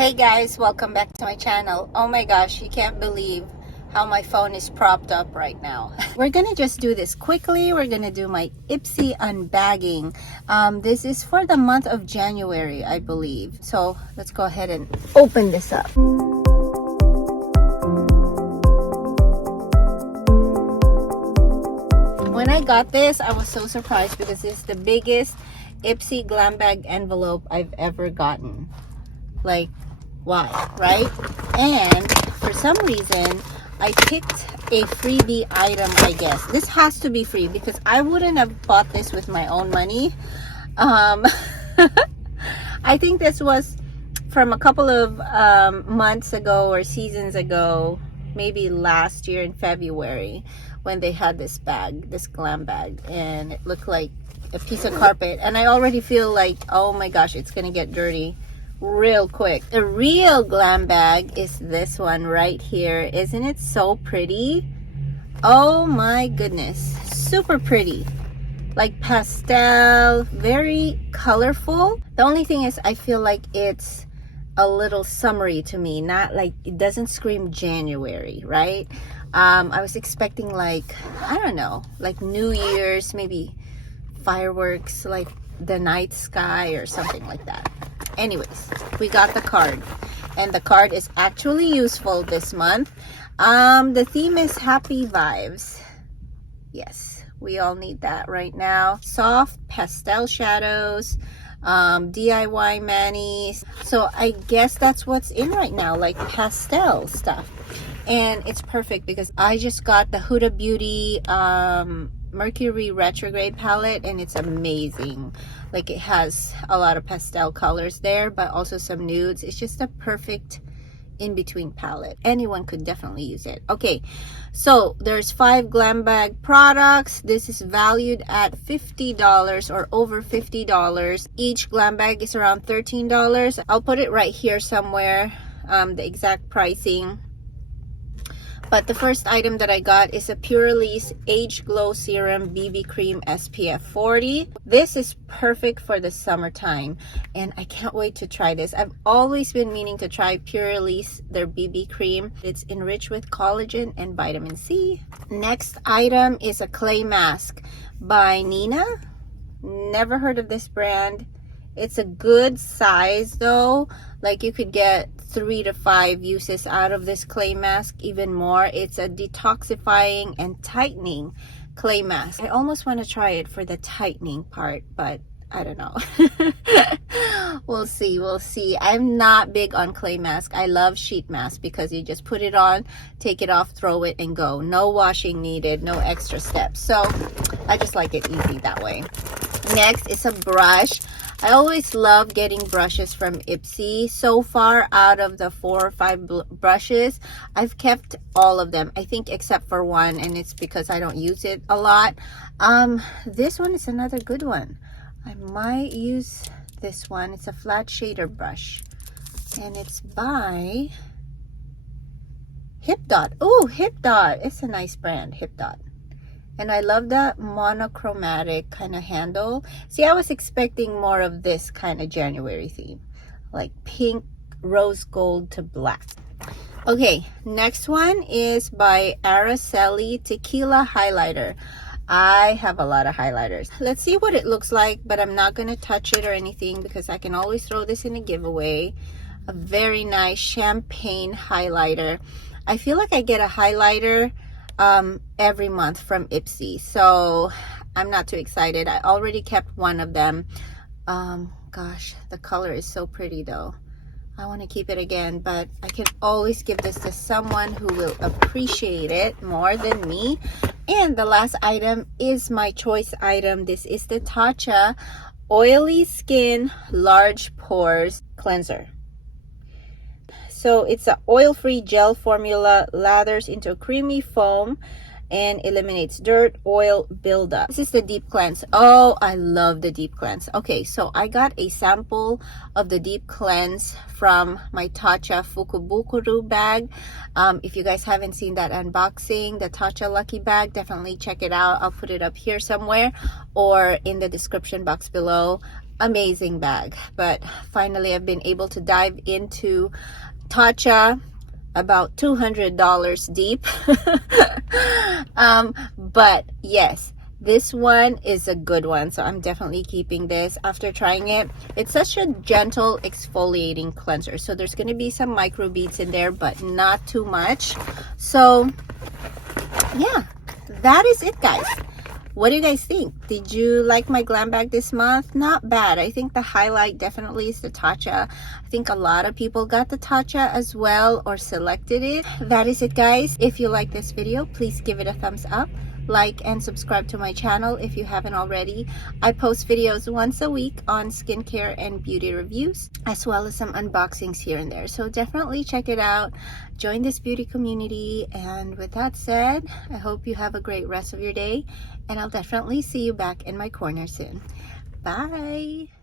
Hey guys, welcome back to my channel. Oh my gosh, you can't believe how my phone is propped up right now. We're gonna just do this quickly. We're gonna do my Ipsy unbagging. This is for the month of January, I believe. So let's go ahead and open this up. When I got this, I was so surprised because it's the biggest Ipsy Glambag envelope I've ever gotten. Like, why, right? And for some reason, I picked a freebie item, I guess. This has to be free because I wouldn't have bought this with my own money. I think this was from a couple of months ago or seasons ago, maybe last year in February, when they had this bag, this glam bag, and it looked like a piece of carpet. And I already feel like, oh my gosh, it's gonna get dirty real quick. The real glam bag is this one right here. Isn't it so pretty? Oh my goodness, super pretty, like pastel, very colorful. The only thing is I feel like it's a little summery to me, not like, it doesn't scream January, right? I was expecting, like, I don't know, like New Year's, maybe fireworks, like the night sky or something like that. Anyways, we got the card, and the card is actually useful this month. The theme is happy vibes. Yes, we all need that right now. Soft pastel shadows, DIY manis. So I guess that's what's in right now, like pastel stuff. And it's perfect because I just got the Huda Beauty Mercury Retrograde palette, and it's amazing. Like, it has a lot of pastel colors there, but also some nudes. It's just a perfect in-between palette. Anyone could definitely use it. Okay, so there's 5 glam bag products. This is valued at $50 or over $50. Each glam bag is around $13. I'll put it right here somewhere, the exact pricing. But the first item that I got is a Purelisse Age Glow Serum BB Cream SPF 40. This is perfect for the summertime, and I can't wait to try this. I've always been meaning to try Purelisse, their BB cream. It's enriched with collagen and vitamin C. Next item is a clay mask by Nina. Never heard of this brand. It's a good size though. Like, you could get 3 to 5 uses out of this clay mask, even more. It's a detoxifying and tightening clay mask. I almost want to try it for the tightening part, but I don't know. We'll see. I'm not big on clay mask. I love sheet mask because you just put it on, take it off, throw it, and go. No washing needed, no extra steps. So I just like it easy that way. Next is a brush. I always love getting brushes from Ipsy. So far, out of the 4 or 5 brushes, I've kept all of them, I think, except for one, and it's because I don't use it a lot. This one is another good one. I might use this one. It's a flat shader brush, and it's by Hip Dot. Oh, Hip Dot. It's a nice brand, Hip Dot. And I love that monochromatic kind of handle. See, I was expecting more of this kind of January theme, like pink, rose gold to black. Okay, next one is by Araceli Tequila Highlighter. I have a lot of highlighters. Let's see what it looks like, but I'm not going to touch it or anything because I can always throw this in a giveaway. A very nice champagne highlighter. I feel like I get a highlighter every month from Ipsy, so I'm not too excited. I already kept one of them. Gosh, the color is so pretty though. I want to keep it again, but I can always give this to someone who will appreciate it more than me. And the last item is my choice item. This is the Tatcha Oily Skin Large Pores Cleanser. So it's an oil-free gel formula, lathers into a creamy foam and eliminates dirt, oil buildup. This is the deep cleanse. Oh, I love the deep cleanse. Okay, so I got a sample of the deep cleanse from my Tatcha Fukubukuru bag. If you guys haven't seen that unboxing, the Tatcha Lucky bag, definitely check it out. I'll put it up here somewhere or in the description box below. amazing bag. But finally I've been able to dive into Tatcha, about $200 deep. But yes, this one is a good one, so I'm definitely keeping this after trying it. It's such a gentle exfoliating cleanser, so there's going to be some microbeads in there, but not too much. So yeah, that is it, guys. What do you guys think? Did you like my glam bag this month? Not bad. I think the highlight definitely is the Tatcha. I think a lot of people got the Tatcha as well, or selected it. That is it, guys. If you like this video, please give it a thumbs up, like and subscribe to my channel if you haven't already. I post videos once a week on skincare and beauty reviews, as well as some unboxings here and there, so definitely check it out. Join this beauty community, and with that said, I hope you have a great rest of your day, and I'll definitely see you back in my corner soon. Bye.